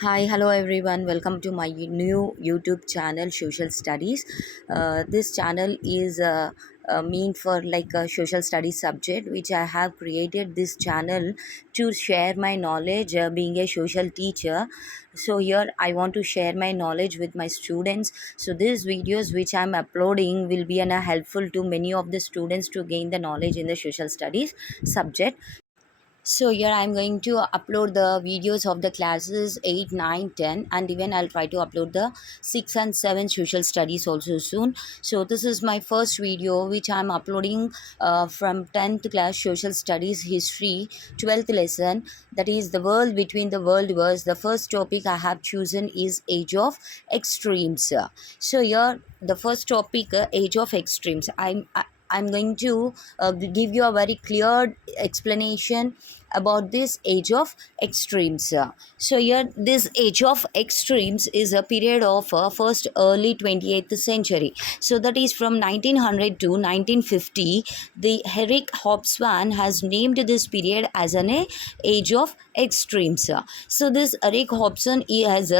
Hi, hello everyone. Welcome to my new YouTube channel, Social Studies. This channel is meant for like a social studies subject, which I have created this channel to share my knowledge, being a social teacher. So here I want to share my knowledge with my students. So these videos which I'm uploading will be helpful to many of the students to gain the knowledge in the social studies subject. So here I'm going to upload the videos of the classes 8, 9, 10, and even I'll try to upload the 6 and 7 social studies also soon. So this is my first video which I'm uploading from 10th class social studies history 12th lesson, that is the world between the world wars. The first topic I have chosen is age of extremes. So here the first topic, age of extremes. I'm going to give you a very clear explanation about this age of extremes. So here this age of extremes is a period of first early 28th century. So that is from 1900 to 1950. The Eric Hobsbawm has named this period as an age of extremes. So this Eric Hobson is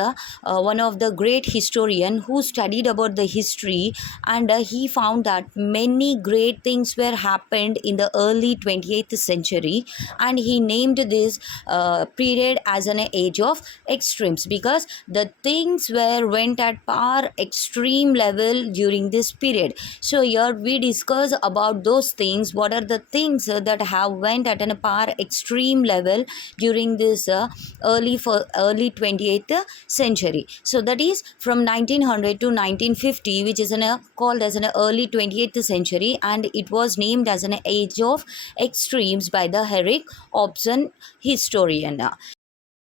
one of the great historian who studied about the history, and he found that many great things were happened in the early 20th century, and he named this period as an age of extremes because the things were went at par extreme level during this period. So here we discuss about those things, what are the things that have went at a par extreme level during this early 28th century. So that is from 1900 to 1950, which is called as an early 28th century, and it was named as an age of extremes by the Eric Hobson historian.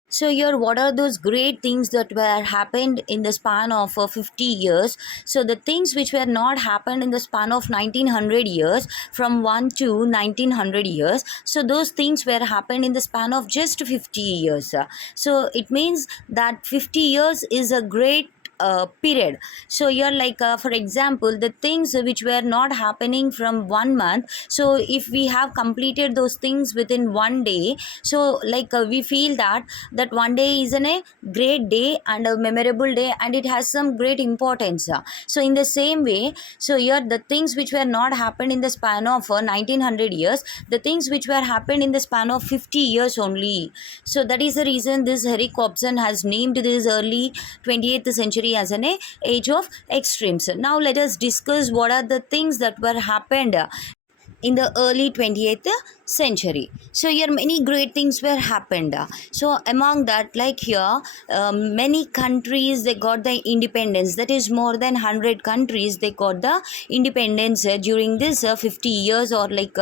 So here, what are those great things that were happened in the span of 50 years? So the things which were not happened in the span of 1900 years, from 1 to 1900 years. So those things were happened in the span of just 50 years. So it means that 50 years is a great period. So you're like for example, the things which were not happening from 1 month, so if we have completed those things within one day, so like we feel that one day is a great day and a memorable day, and it has some great importance. So in the same way, so here the things which were not happened in the span of 1900 years, the things which were happened in the span of 50 years only. So that is the reason this Harry Cobson has named this early 20th century as an age of extremes. Now let us discuss what are the things that were happened in the early 20th century. So here many great things were happened. So among that, like here, many countries they got the independence. That is more than 100 countries they got the independence during this 50 years, or like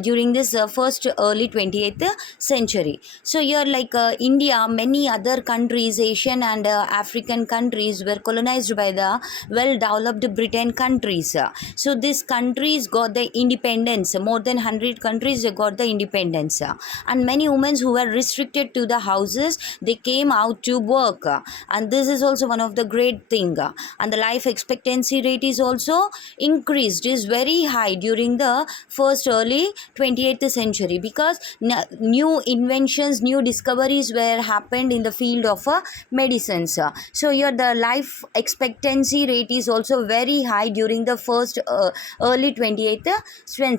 during this first early 20th century. So here like India, many other countries, Asian and African countries were colonized by the well developed Britain countries. So these countries got the independence. More than 100 countries they got the independence, and many women who were restricted to the houses, they came out to work, and this is also one of the great thing. And the life expectancy rate is also increased, is very high during the first early 28th century, because new inventions, new discoveries were happened in the field of medicines. So here the life expectancy rate is also very high during the first early 28th century.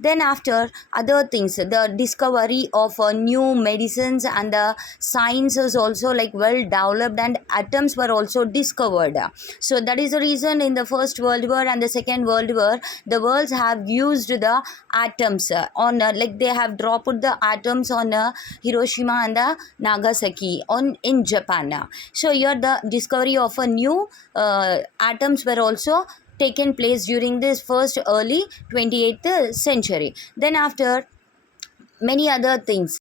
Then after other things, the discovery of new medicines and the science is also like well developed, and atoms were also discovered. So that is the reason in the first world war and the second world war, the worlds have used the atoms on like they have dropped the atoms on Hiroshima and Nagasaki on in Japan. So here the discovery of a new atoms were also taken place during this first early 28th century. Then after many other things,